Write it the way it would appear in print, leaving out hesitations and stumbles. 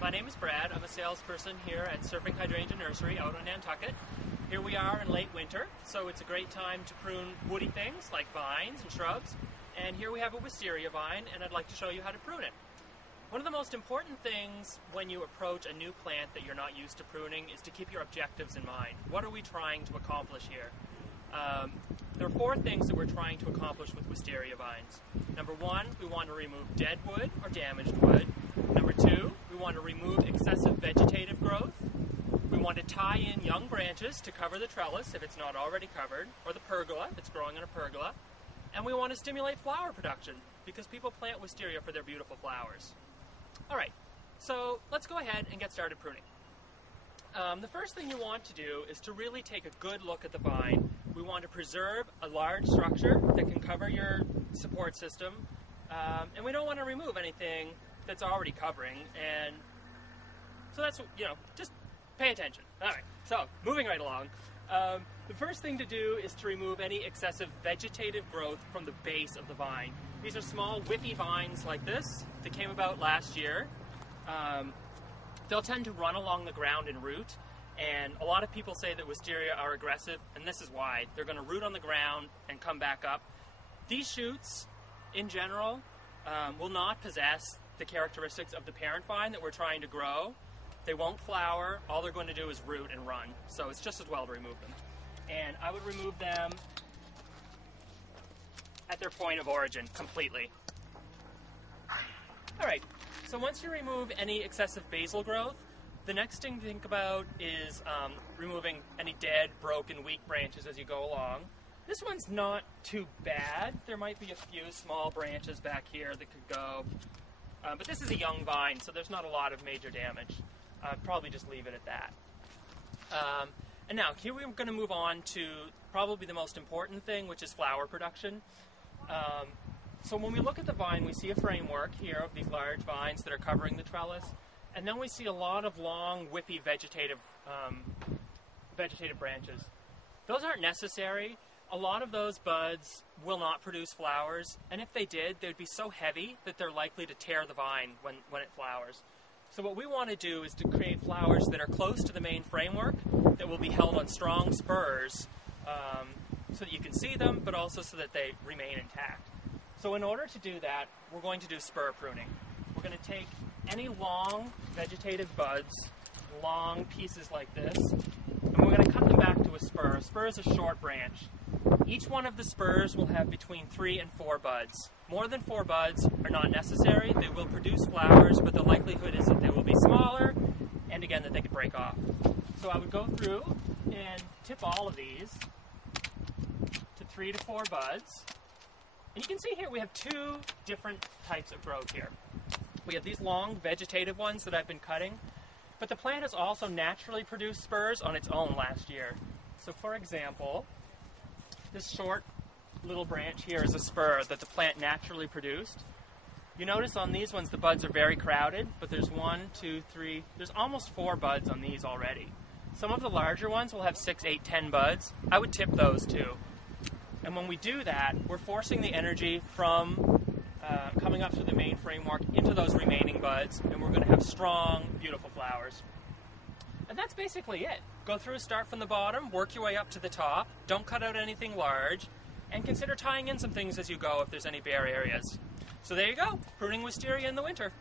My name is Brad. I'm a salesperson here at Surfing Hydrangea Nursery out on Nantucket. Here we are in late winter, so it's a great time to prune woody things like vines and shrubs. And here we have a wisteria vine, and I'd like to show you how to prune it. One of the most important things when you approach a new plant that you're not used to pruning is to keep your objectives in mind. What are we trying to accomplish here? There are four things that we're trying to accomplish with wisteria vines. Number one, we want to remove dead wood or damaged wood. Number two, we want to remove excessive vegetative growth. We want to tie in young branches to cover the trellis if it's not already covered, or the pergola if it's growing in a pergola. And we want to stimulate flower production because people plant wisteria for their beautiful flowers. Alright, so let's go ahead and get started pruning. The first thing you want to do is to really take a good look at the vine. We want to preserve a large structure that can cover your support system, and we don't want to remove anything that's already covering, and so that's, just pay attention. Alright, so moving right along. The first thing to do is to remove any excessive vegetative growth from the base of the vine. These are small whippy vines like this that came about last year. They'll tend to run along the ground and root, and a lot of people say that wisteria are aggressive, and this is why. They're going to root on the ground and come back up. These shoots, in general, will not possess the characteristics of the parent vine that we're trying to grow. They won't flower. All they're going to do is root and run, so it's just as well to remove them. And I would remove them at their point of origin completely. Alright, so once you remove any excessive basal growth, the next thing to think about is removing any dead, broken, weak branches as you go along. This one's not too bad. There might be a few small branches back here that could go, but this is a young vine, so there's not a lot of major damage. I'd probably just leave it at that. And now, here we're going to move on to probably the most important thing, which is flower production. So when we look at the vine, we see a framework here of these large vines that are covering the trellis, and then we see a lot of long, whippy vegetative branches. Those aren't necessary. A lot of those buds will not produce flowers, and if they did, they would be so heavy that they're likely to tear the vine when it flowers. So what we want to do is to create flowers that are close to the main framework, that will be held on strong spurs, so that you can see them, but also so that they remain intact. So in order to do that, we're going to do spur pruning. We're going to take any long vegetative buds, long pieces like this, and we're going to cut them back to a spur. A spur is a short branch. Each one of the spurs will have between 3 and 4 buds. More than 4 buds are not necessary. They will produce flowers, but the likelihood is that they will be smaller, and again, that they could break off. So I would go through and tip all of these to 3 to 4 buds. And you can see here we have 2 different types of growth here. We have these long vegetative ones that I've been cutting, but the plant has also naturally produced spurs on its own last year. So for example, this short little branch here is a spur that the plant naturally produced. You notice on these ones the buds are very crowded, but there's 1, 2, 3, there's almost 4 buds on these already. Some of the larger ones will have 6, 8, 10 buds. I would tip those too. And when we do that, we're forcing the energy from coming up through the main framework into those remaining buds, and we're going to have strong, beautiful flowers. And that's basically it. Go through, start from the bottom, work your way up to the top, don't cut out anything large, and consider tying in some things as you go if there's any bare areas. So there you go, pruning wisteria in the winter.